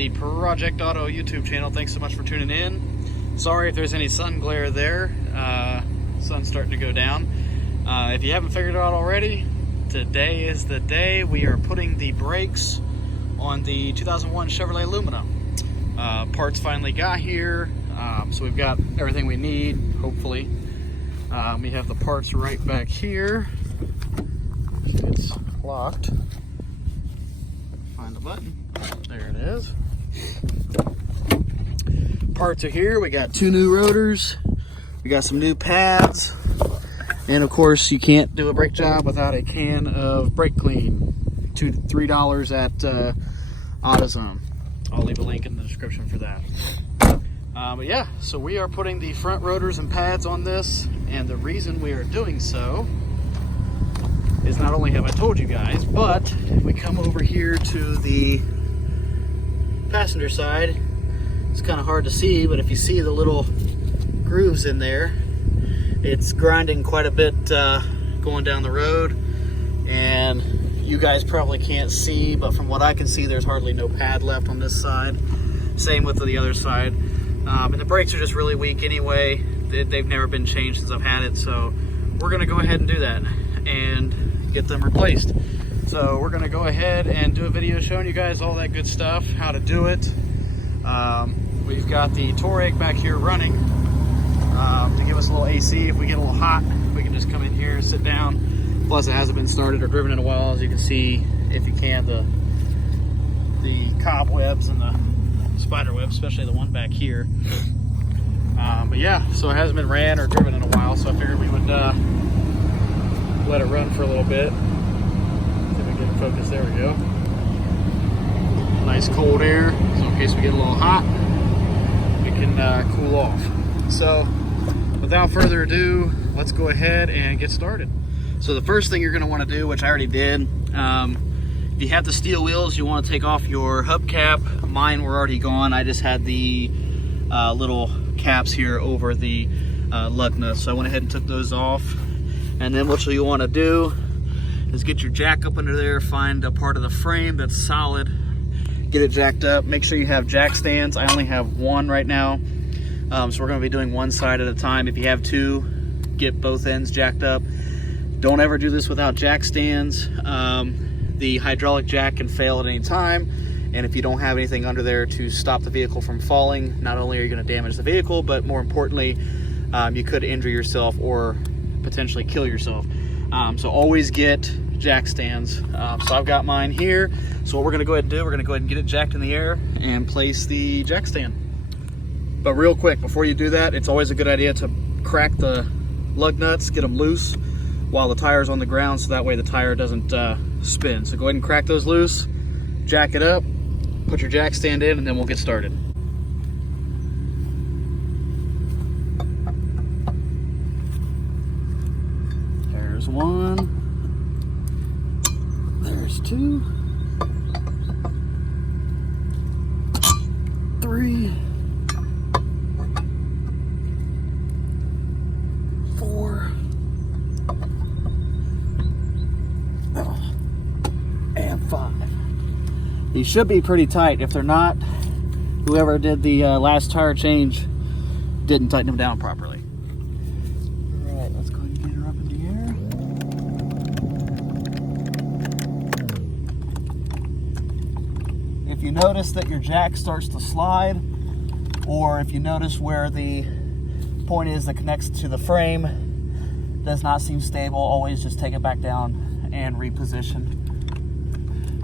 the Project Auto YouTube channel. Thanks so much for tuning in. Sorry if there's any sun glare there. Sun's starting to go down. If you haven't figured it out already, today is the day we are putting the brakes on the 2001 Chevrolet Lumina. Parts finally got here, so we've got everything we need, hopefully. We have the parts right back here. It's locked. Find the button. There it is. Parts are here. We got 2 new rotors. We got some new pads. And of course, you can't do a brake job without a can of brake clean. $2 to $3 at AutoZone. I'll leave a link in the description for that. But yeah, so we are putting the front rotors and pads on this, and the reason we are doing so is not only have I told you guys, but if we come over here to the passenger side, it's kind of hard to see, but if you see the little grooves in there, it's grinding quite a bit going down the road, and you guys probably can't see, but from what I can see, there's hardly no pad left on this side. Same with the other side. And the brakes are just really weak anyway. They've never been changed since I've had it, so we're gonna go ahead and do that and get them replaced. So we're gonna go ahead and do a video showing you guys all that good stuff, how to do it. We've got the Touareg back here running to give us a little AC. If we get a little hot, we can just come in here and sit down. Plus it hasn't been started or driven in a while, as you can see, if you can, the cobwebs and the spider webs, especially the one back here. But yeah, so it hasn't been ran or driven in a while, so I figured we would let it run for a little bit. See if we can get in focus. There we go. Nice cold air, so in case we get a little hot, we can cool off. So without further ado, let's go ahead and get started. So the first thing you're going to want to do, which I already did, if you have the steel wheels, you want to take off your hubcap. Mine were already gone. I just had the little caps here over the lug nuts. So I went ahead and took those off. And then what you want to do is get your jack up under there, find a part of the frame that's solid, get it jacked up. Make sure you have jack stands. I only have one right now. So we're going to be doing one side at a time. If you have 2, get both ends jacked up. Don't ever do this without jack stands. The hydraulic jack can fail at any time, and if you don't have anything under there to stop the vehicle from falling, not only are you going to damage the vehicle, but more importantly, you could injure yourself or potentially kill yourself. So always get jack stands. So I've got mine here. So what we're going to go ahead and do, we're going to go ahead and get it jacked in the air and place the jack stand. But real quick, before you do that, it's always a good idea to crack the lug nuts, get them loose while the tire's on the ground, so that way the tire doesn't spin. So go ahead and crack those loose, jack it up, put your jack stand in, and then we'll get started. There's 1, there's 2, 3, 4, and 5. These should be pretty tight. If they're not, whoever did the last tire change didn't tighten them down properly. All right, let's go ahead and get her up in the air. If you notice that your jack starts to slide, or if you notice where the point is that connects to the frame does not seem stable, always just take it back down and reposition.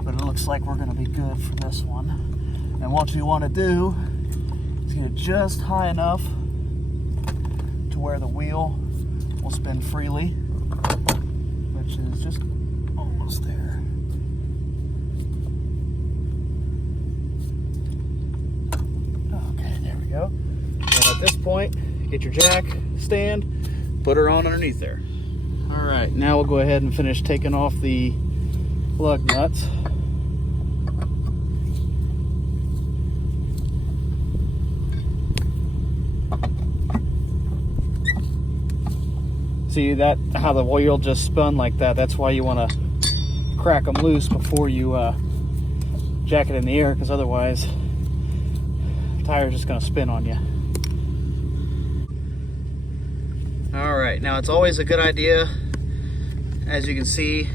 But it looks like we're going to be good for this one. And what you want to do is get it just high enough to where the wheel will spin freely, which is just almost there. Okay, there we go. And at this point, get your jack stand, put her on underneath there. All right, now we'll go ahead and finish taking off the lug nuts. See that, how the wheel just spun like that? That's why you want to crack them loose before you jack it in the air, because otherwise tire's just gonna spin on you. All right, now it's always a good idea, as you can see,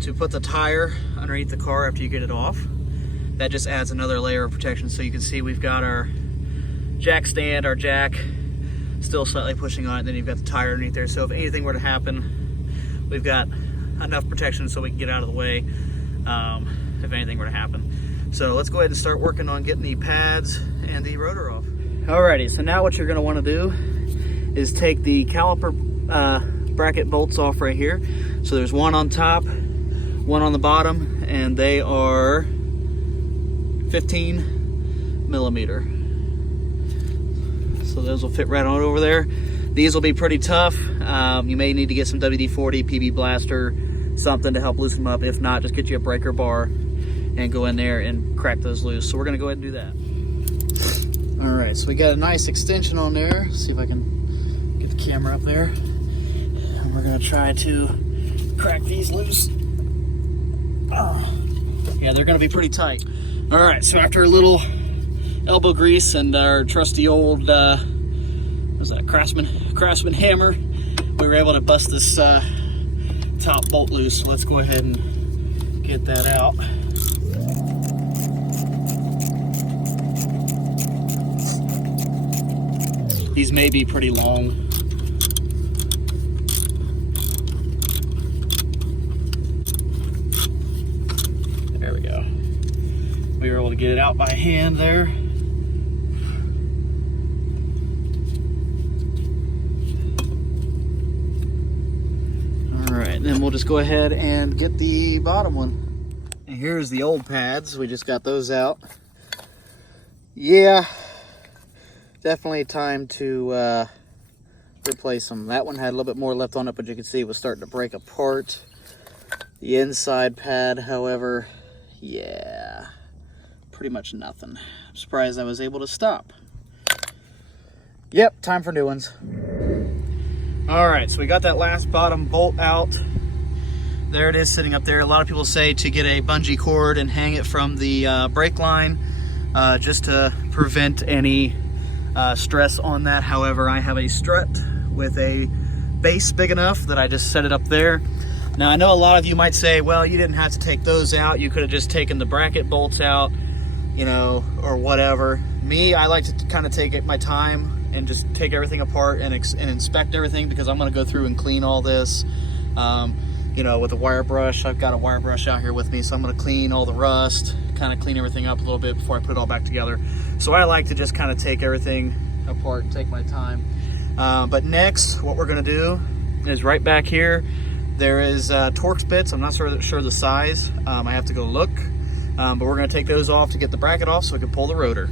to put the tire underneath the car after you get it off. That just adds another layer of protection. So you can see we've got our jack stand, our jack still slightly pushing on it, and then you've got the tire underneath there. So if anything were to happen, we've got enough protection so we can get out of the way if anything were to happen. So let's go ahead and start working on getting the pads and the rotor off. Alrighty, so now what you're gonna wanna do is take the caliper bracket bolts off right here. So there's one on top, one on the bottom, and they are 15 millimeter. So those will fit right on over there. These will be pretty tough. You may need to get some WD-40, PB Blaster, something to help loosen them up. If not, just get you a breaker bar and go in there and crack those loose. So we're gonna go ahead and do that. All right, so we got a nice extension on there. Let's see if I can get the camera up there. And we're gonna try to crack these loose. Oh, yeah, they're gonna be pretty tight. All right, so after a little elbow grease and our trusty old, what was that, Craftsman hammer, we were able to bust this top bolt loose. So let's go ahead and get that out. These may be pretty long. There we go. We were able to get it out by hand there. All right, then we'll just go ahead and get the bottom one. And here's the old pads. We just got those out. Yeah, definitely time to replace them. That one had a little bit more left on it, but you can see it was starting to break apart. The inside pad, however, yeah, pretty much nothing. I'm surprised I was able to stop. Yep, time for new ones. All right, so we got that last bottom bolt out. There it is sitting up there. A lot of people say to get a bungee cord and hang it from the brake line just to prevent any stress on that. However, I have a strut with a base big enough that I just set it up there. Now I know a lot of you might say, well, you didn't have to take those out. You could have just taken the bracket bolts out, you know, or whatever. Me, I like to kind of take my time and just take everything apart and inspect everything, because I'm going to go through and clean all this, you know, with a wire brush. I've got a wire brush out here with me, so I'm going to clean all the rust, kind of clean everything up a little bit before I put it all back together. So I like to just kind of take everything apart and take my time. But next, what we're going to do is right back here, there is Torx bits. I'm not sure the size. I have to go look. But we're going to take those off to get the bracket off so we can pull the rotor.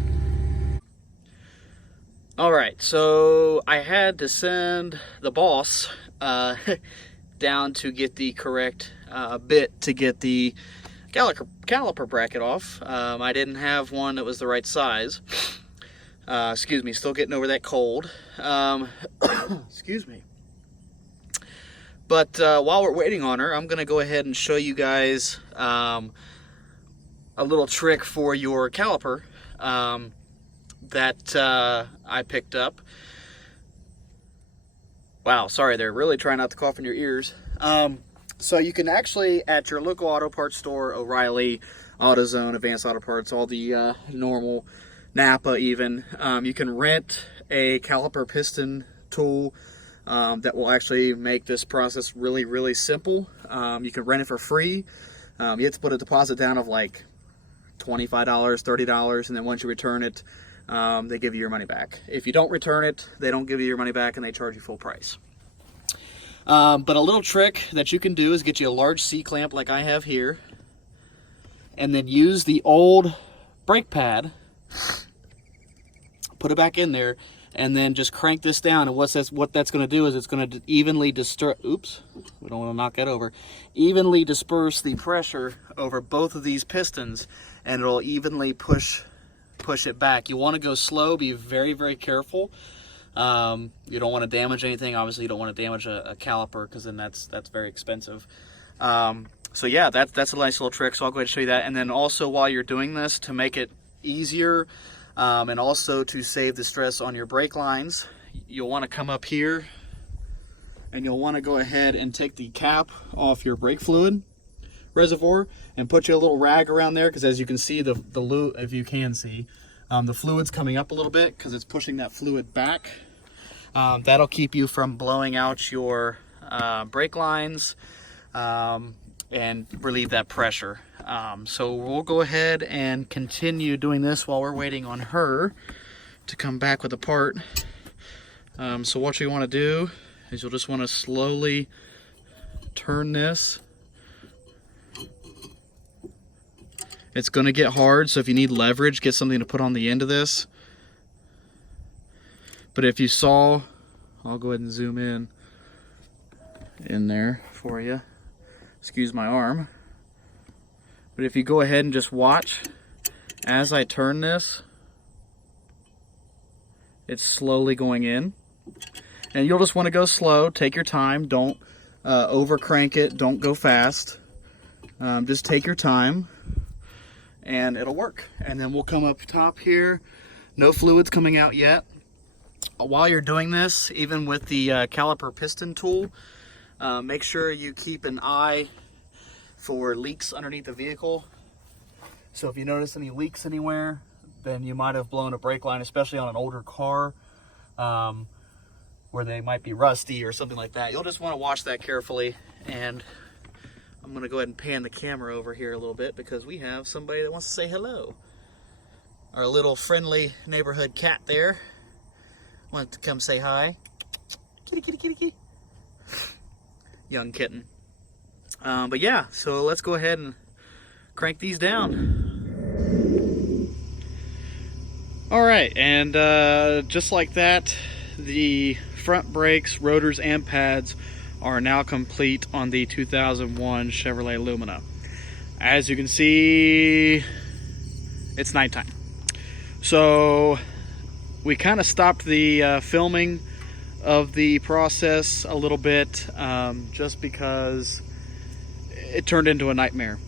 All right, so I had to send the boss down to get the correct bit to get the caliper bracket off. I didn't have one that was the right size. Excuse me, still getting over that cold. Excuse me. But while we're waiting on her, I'm going to go ahead and show you guys a little trick for your caliper that I picked up. Wow, sorry there, really trying not to cough in your ears. So you can actually, at your local auto parts store, O'Reilly, AutoZone, Advanced Auto Parts, all the normal, Napa even, you can rent a caliper piston tool that will actually make this process really, really simple. You can rent it for free. You have to put a deposit down of like $25, $30, and then once you return it, they give you your money back. If you don't return it, they don't give you your money back and they charge you full price. But a little trick that you can do is get you a large C-clamp like I have here, and then use the old brake pad, put it back in there, and then just crank this down. And what that's going to do is it's going to evenly oops, we don't want to knock that over. Evenly disperse the pressure over both of these pistons, and it'll evenly push it back. You want to go slow, be very, very careful. You don't want to damage anything. Obviously, you don't want to damage a caliper, because then that's very expensive. So yeah, that's a nice little trick. So I'll go ahead and show you that. And then also, while you're doing this, to make it easier, And also to save the stress on your brake lines, you'll want to come up here and you'll want to go ahead and take the cap off your brake fluid reservoir and put you a little rag around there, because as you can see, the if you can see, the fluid's coming up a little bit because it's pushing that fluid back. That'll keep you from blowing out your brake lines and relieve that pressure. So we'll go ahead and continue doing this while we're waiting on her to come back with the part. So what you want to do is you'll just want to slowly turn this. It's going to get hard, so if you need leverage, get something to put on the end of this. But if you saw, I'll go ahead and zoom in there for you. Excuse my arm. But if you go ahead and just watch as I turn this, it's slowly going in. And you'll just want to go slow, take your time, don't over crank it, don't go fast. Just take your time and it'll work. And then we'll come up top here. No fluids coming out yet. While you're doing this, even with the caliper piston tool, make sure you keep an eye for leaks underneath the vehicle. So if you notice any leaks anywhere, then you might have blown a brake line, especially on an older car where they might be rusty or something like that. You'll just want to watch that carefully. And I'm going to go ahead and pan the camera over here a little bit because we have somebody that wants to say hello. Our little friendly neighborhood cat there wanted to come say hi. Kitty, kitty, kitty, kitty. Young kitten. But yeah, so let's go ahead and crank these down. All right, and just like that, the front brakes, rotors, and pads are now complete on the 2001 Chevrolet Lumina. As you can see, it's nighttime. So we kind of stopped the filming of the process a little bit just because it turned into a nightmare.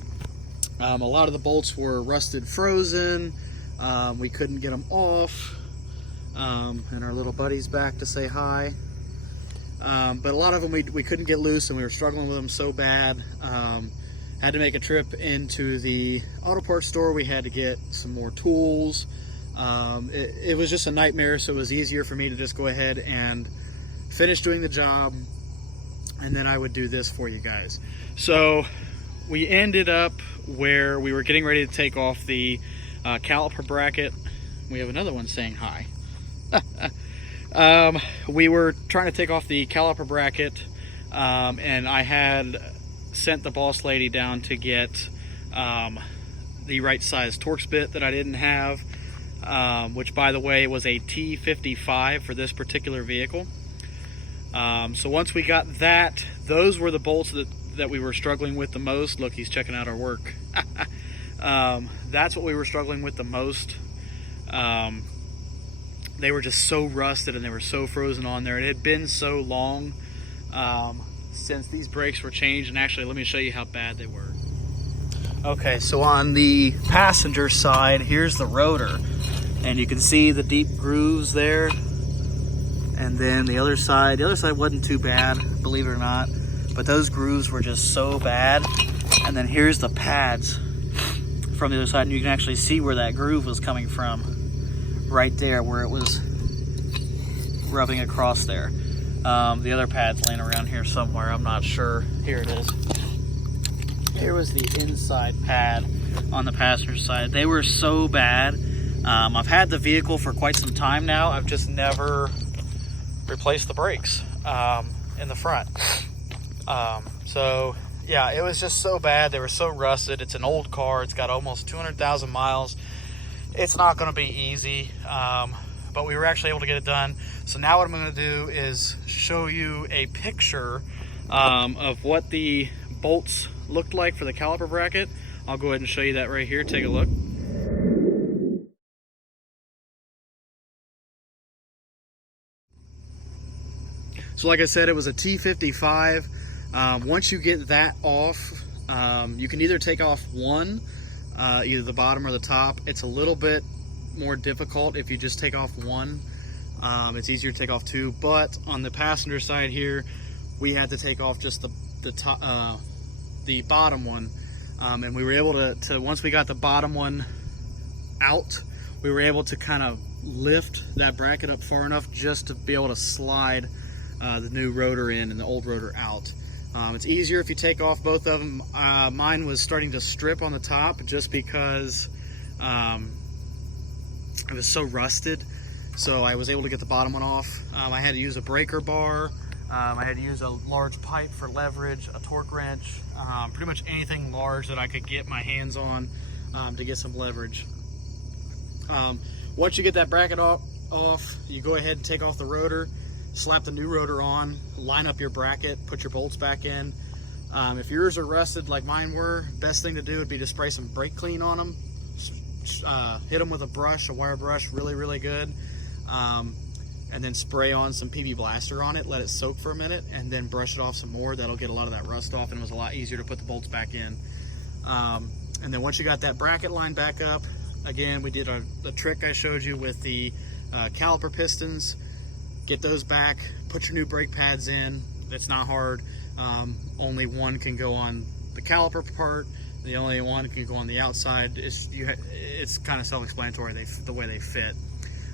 A lot of the bolts were rusted frozen. We couldn't get them off. And our little buddy's back to say hi. But a lot of them we couldn't get loose, and we were struggling with them so bad. Had to make a trip into the auto parts store. We had to get some more tools. It was just a nightmare, so it was easier for me to just go ahead and finish doing the job, and then I would do this for you guys. So we ended up where we were getting ready to take off the caliper bracket. We have another one saying hi. We were trying to take off the caliper bracket, and I had sent the boss lady down to get the right size Torx bit that I didn't have, which by the way was a T55 for this particular vehicle. So once we got that, those were the bolts that we were struggling with the most. Look, he's checking out our work. That's what we were struggling with the most. They were just so rusted and they were so frozen on there. It had been so long since these brakes were changed, and actually let me show you how bad they were. Okay, so on the passenger side, here's the rotor, and you can see the deep grooves there. And then the other side wasn't too bad, believe it or not, but those grooves were just so bad. And then here's the pads from the other side, and you can actually see where that groove was coming from. Right there where it was rubbing across there. The other pad's laying around here somewhere, I'm not sure. Here it is. Here was the inside pad on the passenger side. They were so bad. I've had the vehicle for quite some time now. I've just never replaced the brakes in the front. So yeah, it was just so bad. They were so rusted. It's an old car. It's got almost 200,000 miles. It's not going to be easy, but we were actually able to get it done. So now what I'm going to do is show you a picture of what the bolts looked like for the caliper bracket. I'll go ahead and show you that right here. Take a look. So like I said, it was a T55. Once you get that off, you can either take off one, either the bottom or the top. It's a little bit more difficult if you just take off one. It's easier to take off two, but on the passenger side here, we had to take off just the top, the bottom one, and we were able to once we got the bottom one out, we were able to kind of lift that bracket up far enough just to be able to slide the new rotor in and the old rotor out. It's easier if you take off both of them. Mine was starting to strip on the top just because it was so rusted, so I was able to get the bottom one off. I had to use a breaker bar. I had to use a large pipe for leverage, a torque wrench, pretty much anything large that I could get my hands on to get some leverage. Once you get that bracket off, you go ahead and take off the rotor, slap the new rotor on, line up your bracket, put your bolts back in. If yours are rusted like mine were, best thing to do would be to spray some brake clean on them. Hit them with a brush, a wire brush, really good. And then spray on some PB Blaster on it, let it soak for a minute, and then brush it off some more. That'll get a lot of that rust off, and it was a lot easier to put the bolts back in. And then once you got that bracket line back up, again, we did the trick I showed you with the caliper pistons. Get those back, put your new brake pads in. It's not hard. Only one can go on the caliper part. The only one can go on the outside. It's kind of self-explanatory, the way they fit.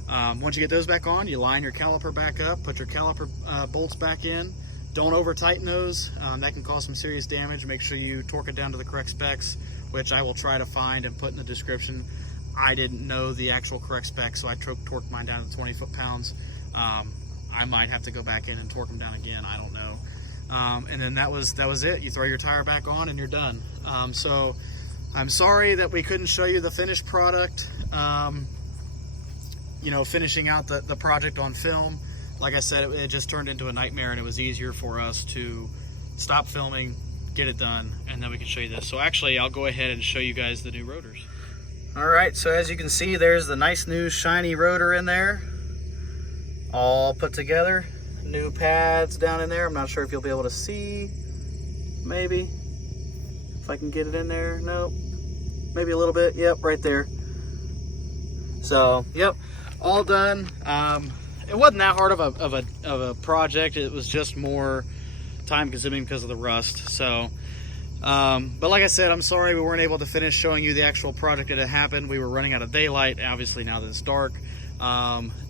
Once you get those back on, you line your caliper back up, put your caliper bolts back in. Don't over tighten those. That can cause some serious damage. Make sure you torque it down to the correct specs, which I will try to find and put in the description. I didn't know the actual correct specs, so I torqued mine down to 20 foot-pounds. I might have to go back in and torque them down again. I don't know. And then that was it. You throw your tire back on and you're done. So I'm sorry that we couldn't show you the finished product. You know, finishing out the project on film. Like I said, it just turned into a nightmare, and it was easier for us to stop filming, get it done, and then we can show you this. So actually, I'll go ahead and show you guys the new rotors. All right, so as you can see, there's the nice new shiny rotor in there, all put together. New pads down in there. I'm not sure if you'll be able to see, maybe, if I can get it in there. Nope, maybe a little bit. Yep, right there. So, yep, all done. It wasn't that hard of a project. It was just more time consuming because of the rust. So, but like I said, I'm sorry we weren't able to finish showing you the actual project that had happened. We were running out of daylight, obviously, now that it's dark.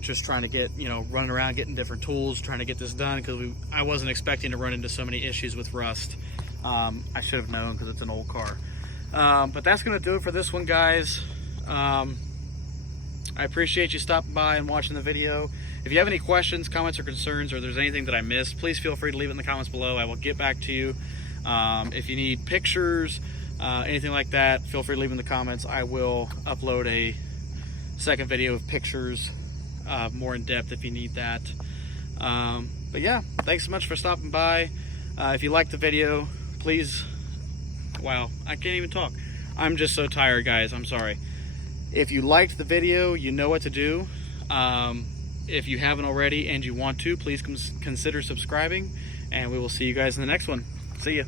Just trying to get, you know, running around getting different tools, trying to get this done, because I wasn't expecting to run into so many issues with rust. I should have known because it's an old car. But that's going to do it for this one, guys. I appreciate you stopping by and watching the video. If you have any questions, comments, or concerns, or there's anything that I missed, please feel free to leave it in the comments below. I will get back to you. If you need pictures, anything like that, feel free to leave in the comments. I will upload a second video of pictures, more in depth if you need that. But yeah, thanks so much for stopping by. If you liked the video, please, wow, I can't even talk. I'm just so tired, guys. I'm sorry. If you liked the video, you know what to do. If you haven't already and you want to, please consider subscribing, and we will see you guys in the next one. See ya.